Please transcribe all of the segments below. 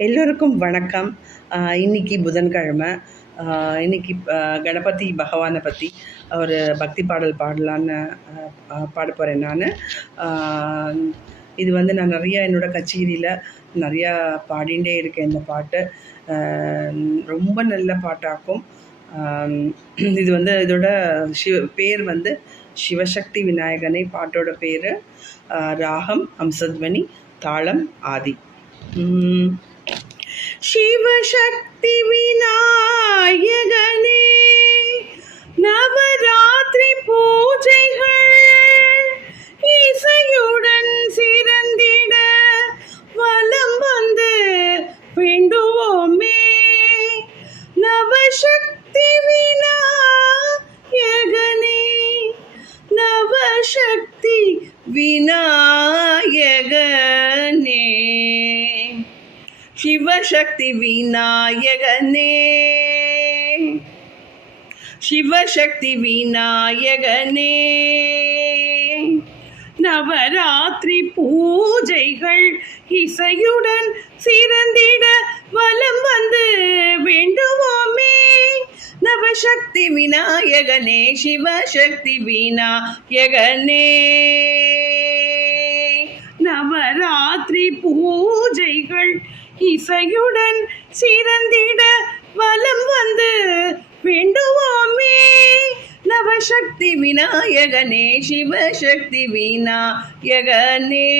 எல்லோருக்கும் வணக்கம். இன்னைக்கு புதன்கிழமை. இன்னைக்கு கணபதி பகவானை பற்றி ஒரு பக்தி பாடல் பாடலான்னு பாட போகிறேன் நான். இது வந்து நான் நிறையா என்னோடய கச்சேரியில் நிறையா பாடிகிட்டே இருக்கேன். இந்த பாட்டு ரொம்ப நல்ல பாட்டாக்கும். இது வந்து இதோட பேர் வந்து சிவசக்தி விநாயகனை. பாட்டோட பேர் ராகம் அம்சத்வனி, தாளம் ஆதி. சிவசக்தி விநாயகனே, நவராத்திரி பூஜைகள் இசையுடன் சிறந்திட வலம் வந்து வேண்டுவோமே. நவசக்தி விநாயகனே, நவசக்தி விநாயகனே, சிவசக்தி விநாயகனே, சிவசக்தி விநாயகனே, நவராத்திரி பூஜைகள் இசையுடன் சிறந்திட வலம் வந்து வேண்டுவோமே. நவசக்தி விநாயகனே, சிவசக்தி விநாயகனே, நவராத்திரி பூஜைகள் இசையுடன் சிறந்திட வலம் வந்து வேண்டுவோமே. நவசக்தி விநாயகனே, சிவசக்தி விநாயகனே.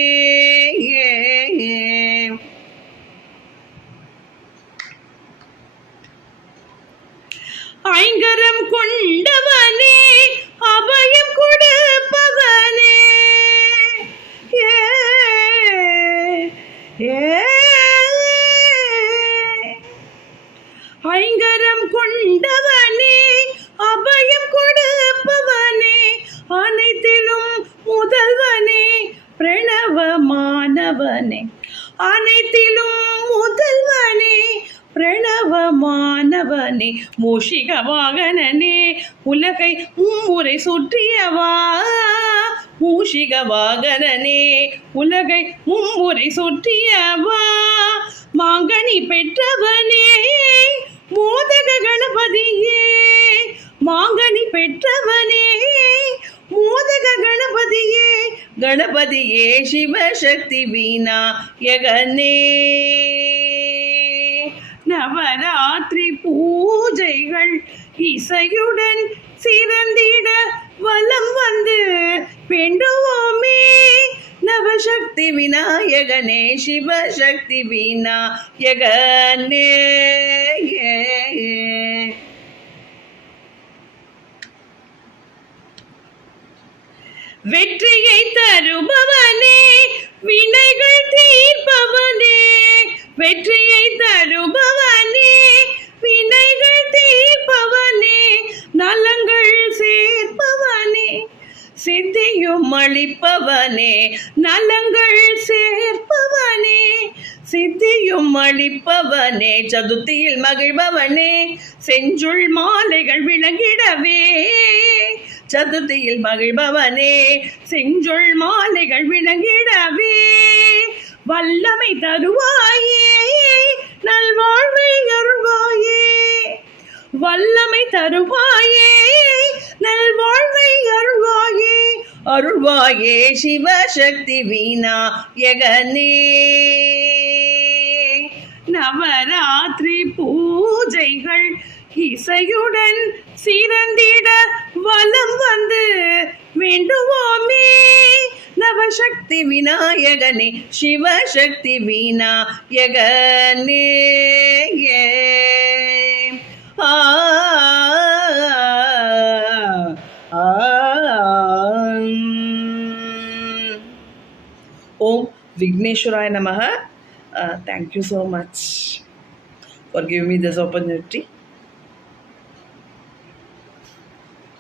ஐங்கரம் கொண்டவனே, அபயம் கொடுப்பவனே, ஐங்கரம் கொண்டவனே, அபயம் கொடுப்பவனே, அனைத்திலும் முதல்வனே, பிரணவமானவனே, அனைத்திலும் முதல்வனே, பிரணவமானவனே, மூஷிக வாகனனே, உலகை மும்முறை சுற்றியவா. மூஷிக வாகனனே, உலகை மும்முறை சுற்றியவா. மாங்கனி பெற்றவனே, மோதக கணபதியே, மாங்கனி பெற்றவனே, மோதக கணபதியே, கணபதியே, சிவசக்தி விநாயகனே. நவராத்திரி பூஜைகள் இசையுடன் சிறந்திட வலம் வந்து வேண்டுவோமே. நவசக்தி விநாயகனே, சிவசக்தி விநாயகனே. வெற்றியை தருபவனே, வினைகள் தீர்ப்பவனே, வெற்றியை தருபவனே, வினைகள் தீர்ப்பவனே, நலங்கள் சேர்ப்பவனே, சித்தியும் அளிப்பவனே, நலங்கள் சேர்ப்பவனே, சித்தியும் அளிப்பவனே, சதுர்த்தியில் மகிழ்பவனே, செஞ்சுள் மாலைகள் விளங்கிடவே. சதுர்த்தியில் மகிழ்பவனே, செஞ்சுள் மாலைகள் விளங்கிடவே. வல்லமை தருவாயே, நல்வாழ்வை அருள்வாயே, வல்லமை தருவாயே, நல்வாழ்வை அருள்வாயே, அருள்வாயே, சிவசக்தி விநாயகனே. நவராத்திரி பூஜைகள் இசையுடன் சிறந்திட வலம் வந்து வேண்டுவோமே. நவசக்தி விநாயகனே, சிவசக்தி விநாயகனே. Om Vigneshwaraya Namaha. Thank you so much for giving me this opportunity.